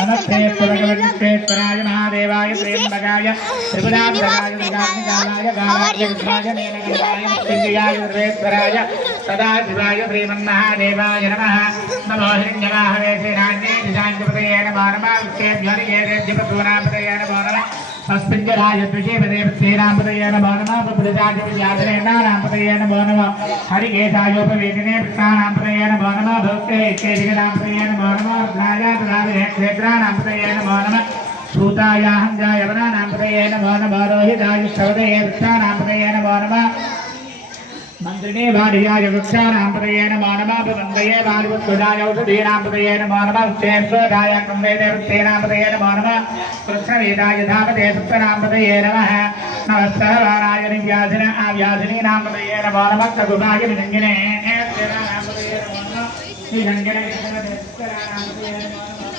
नमस्तेश्वराय महादेवाय त्र्यंबकाय त्रिपुरांतकाय त्रिकाग्निकालाय गालाय विद्याय सर्वेश्वराय सदाशिवाय श्रीमन्महादेवाय नमः। नमो हिरण्यवाहवे श्रीराज्ञे दिशाञ्जपतये नमो नमः। विश्वेभ्योनिकेतेभ्यपसूनापतये नमो नमः। अस्मिञ्जराय द्विषेपदे श्रीरामपतये नमो नमः। प्रभुजातिविद्याधरे नानापतये नमो नमः। हरिकेशायोपवेदिने कृष्णानापतये नमो नमः। भक्ते केशिकनापतये नमो नमः। रुद्राय क्षेत्रानापतये नमो नमः। सूतायाहंजाय वनानापतये नमो नमः। रोहिताय श्रवदये वृक्षानापतये नमो नमः। मंत्रिणे भार्याय वृक्षानापतये नमो नमः। बंदये बालिवत्कुजाय औषधीनापतये नमो नमः। क्षेत्रदाय कुंभेदेवतेनापतये नमो नमः। कृष्णवेदाय धामते सप्तनापतये नमः। नमस्कारवाराय निव्याधिन आव्याधिनीनापतये नमो नमः। कगुभाय विजंगिने नापतये नमो नमः। विजंगिने कृष्णवेदानापतये नमो नमः।